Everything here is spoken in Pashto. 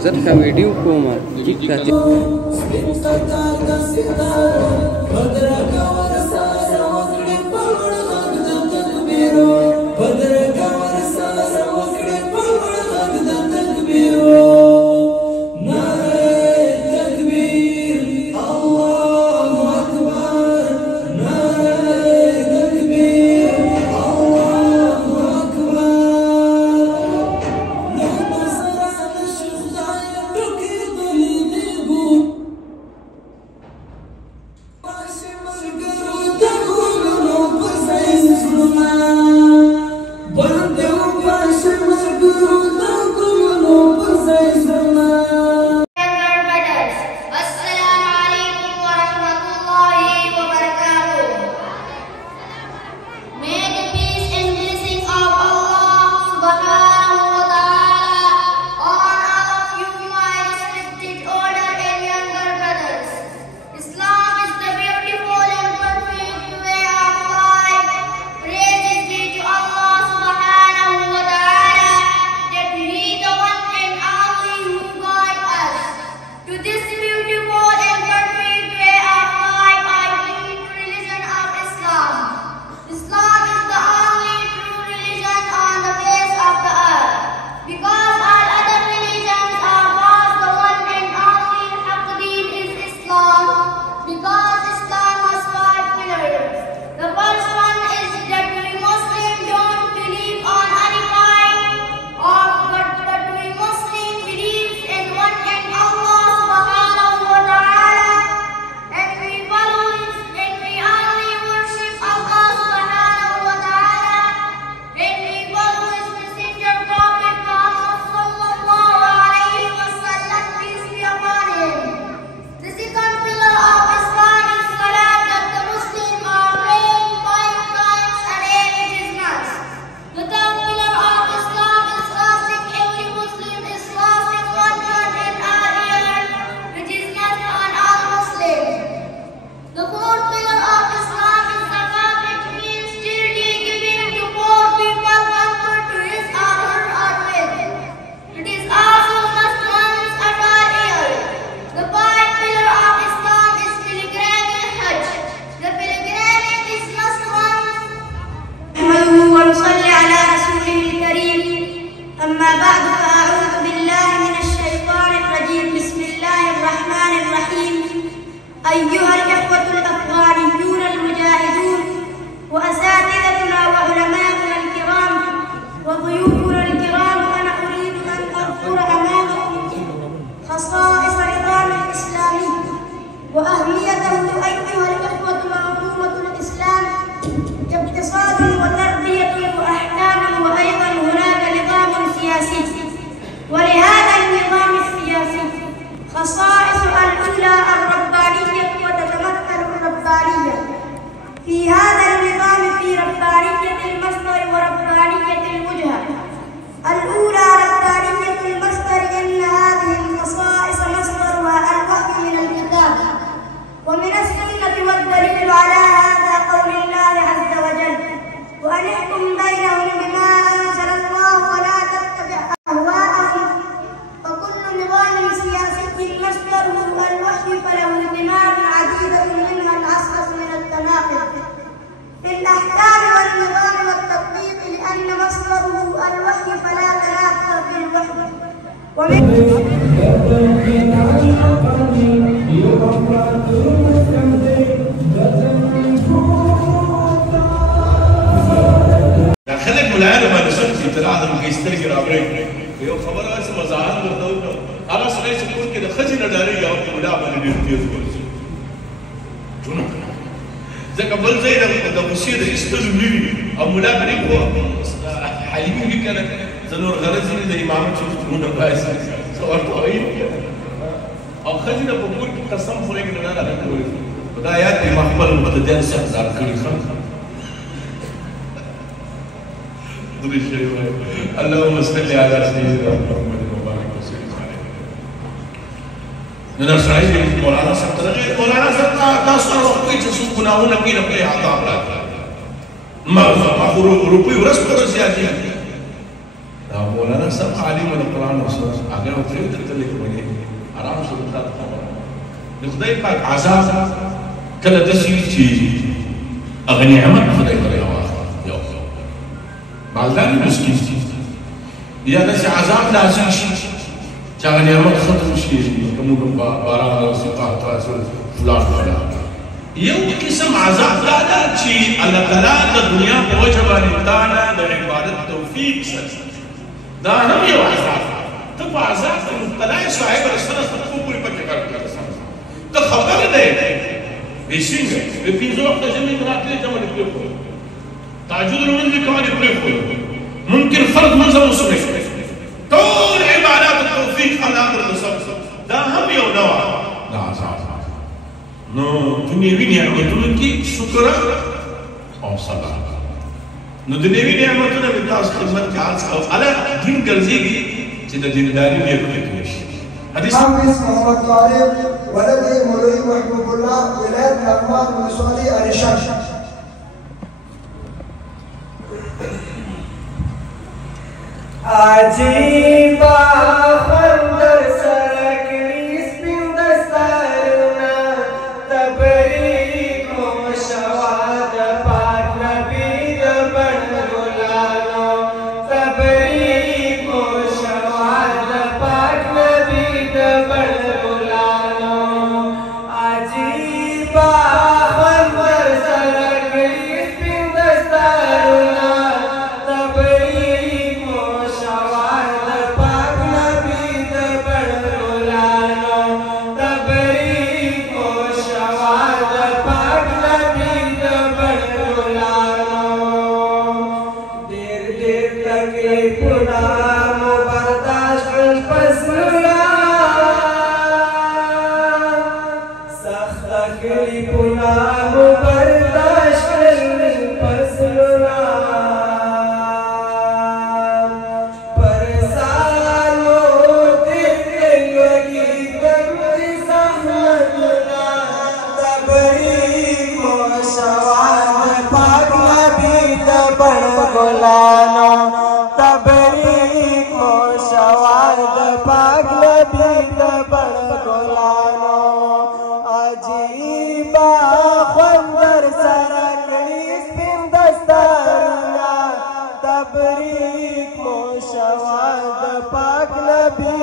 Zerka video koma jika أيها الإخوة الأفغانيون المجاهدون وأساتذتنا وعلماؤنا الكرام وضيوفنا الكرام، أنا أريد أن أذكر أمامكم خصائص النظام الإسلامي وأهميته أيها الإخوة ومنظومة الإسلام كاقتصاد وتربية وأحكام، وأيضا هناك نظام سياسي، ولهذا النظام السياسي خصائص الأولى الربانية، وتتمثل الربانية في هذا النظام في خلك من العالم انا شفتي تلاحظ المقيستري رابري يو خبر اسم مزاحم بالدولة انا سمعت يقول كده خزينه داريه او ملعبه اللي بيرتيز جنون زي قبل زي ده بصير يستلم لي او ملعبه ليكو حليمي بي كانت زنور غرزي زي ما عملت جنون بايس صورته ايه او خزينه بقول قسم فريق ان انا اقول بدايات محمل المقتديان سحزار كل خمسه اللهم صل على سيدنا محمد وبارك وسلم عليه. نحن سعيد مولانا سبتنا مولانا سبتنا تاسع روحي تسوقنا هنا كنا في عطاء ما روحي ورسم رزياتي. مولانا سبت عليم القرآن والسنة. أنا وكيل تتلك مني أرام سبتنا تقبل. نخدي بعد عذاب كلا دسيتي أغني عمل خدي طريقة بعدين مسكين يا ناس عذاب لازم شيء كان يوم خطر شيء كم باران وسقاط تاسل فلان فلان يوم قسم عذاب لا شيء على ثلاثة الدنيا بوجب أن تانا لعبادة توفيق ده هم يو عذاب تبع عذاب المبتلى صاحب السنة تقوم بفكر تخبر ده بيسينغ بيزور تجمع مراتب جمال الكل تعجود المنزل كمان يبريفه ممكن فرض منظر مصري طول عبادات التوفيق على امر النصب ده هم يوم نوع لا صعب نو دنيوي نعمتنا كي شكرا او صلاة نو دنيوي نعمتنا بتاعس خدمت كعرض على دين قرزيكي جدا دين داري بيكون لكيش حديث محمد طارق ولدي مولوي محبوب الله ولاية نعمان وصولي أرشاش عجيبا خندر سرکلی سپین دستارنا تبریک و شواد پاک نبی دبن گلانو تبریک و شواد پاک نبی دبن گلانو عجیبا خندر سرکلی سپین دستارنا تبریک مو شواد پاک نبی